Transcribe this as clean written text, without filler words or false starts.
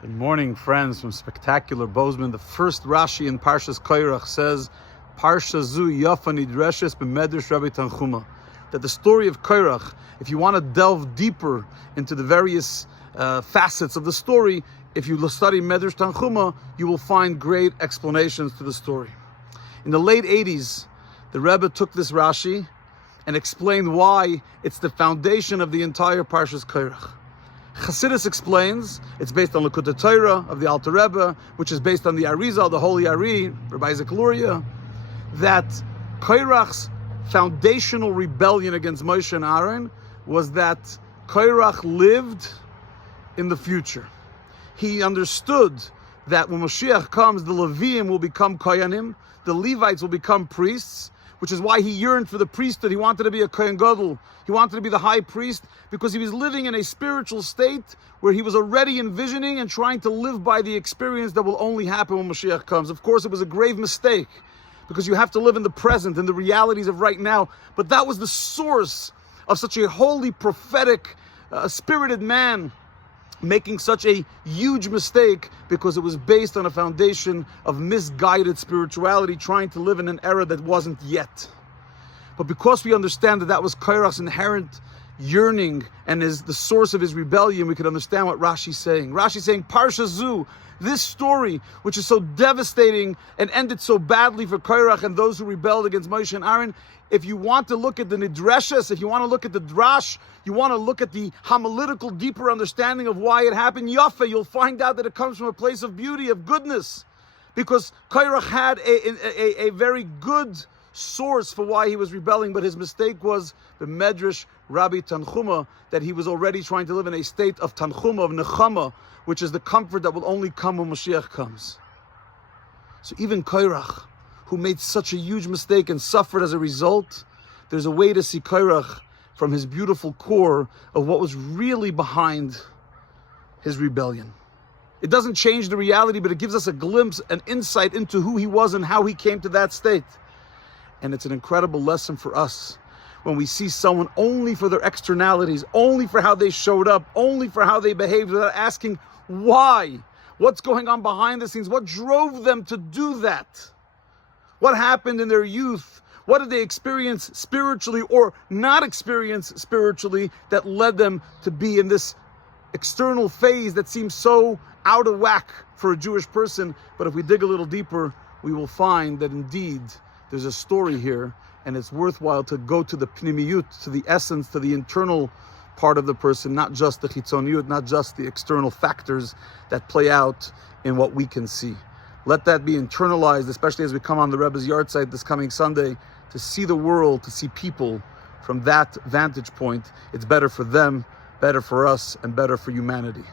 Good morning, friends from Spectacular Bozeman. The first Rashi in Parshas Korach says, Parsha zu yafa nidreshes b'medrash Rabbi Tanchuma. That the story of Korach, if you want to delve deeper into the various facets of the story, if you study Medrash Tanchuma, you will find great explanations to the story. In the late 80s, the Rebbe took this Rashi and explained why it's the foundation of the entire Parshas Korach. Chassidus explains it's based on Likutei Torah of the Alter Rebbe, which is based on the Arizal, the Holy Ari, Rabbi Isaac Luria, that Korach's foundational rebellion against Moshe and Aaron was that Korach lived in the future. He understood that when Mashiach comes, the Leviim will become Kohanim, the Levites will become priests, which is why he yearned for the priesthood. He wanted to be a Kohen Gadol. He wanted to be the high priest because he was living in a spiritual state where he was already envisioning and trying to live by the experience that will only happen when Mashiach comes. Of course, it was a grave mistake because you have to live in the present and the realities of right now. But that was the source of such a holy, prophetic, spirited man making such a huge mistake because it was based on a foundation of misguided spirituality, trying to live in an era that wasn't yet. But because we understand that that was Korach's inherent yearning and is the source of his rebellion, we can understand what Rashi's saying. Rashi's saying, Parsha Zu, this story, which is so devastating and ended so badly for Korach and those who rebelled against Moshe and Aaron, if you want to look at the Nidreshes, if you want to look at the Drash, you want to look at the homiletical, deeper understanding of why it happened, Yafa, you'll find out that it comes from a place of beauty, of goodness. Because Korach had a very good source for why he was rebelling, but his mistake was the Medrash Rabbi Tanchuma, that he was already trying to live in a state of Tanchuma, of Nechama, which is the comfort that will only come when Mashiach comes. So even Korach, who made such a huge mistake and suffered as a result, there's a way to see Korach from his beautiful core of what was really behind his rebellion. It doesn't change the reality, but it gives us a glimpse, an insight into who he was and how he came to that state. And it's an incredible lesson for us when we see someone only for their externalities, only for how they showed up, only for how they behaved, without asking why. What's going on behind the scenes? What drove them to do that? What happened in their youth? What did they experience spiritually or not experience spiritually that led them to be in this external phase that seems so out of whack for a Jewish person? But if we dig a little deeper, we will find that indeed there's a story here, and it's worthwhile to go to the pnimiyut, to the essence, to the internal part of the person, not just the chitzoniyut, not just the external factors that play out in what we can see. Let that be internalized, especially as we come on the Rebbe's yard site this coming Sunday, to see the world, to see people from that vantage point. It's better for them, better for us, and better for humanity.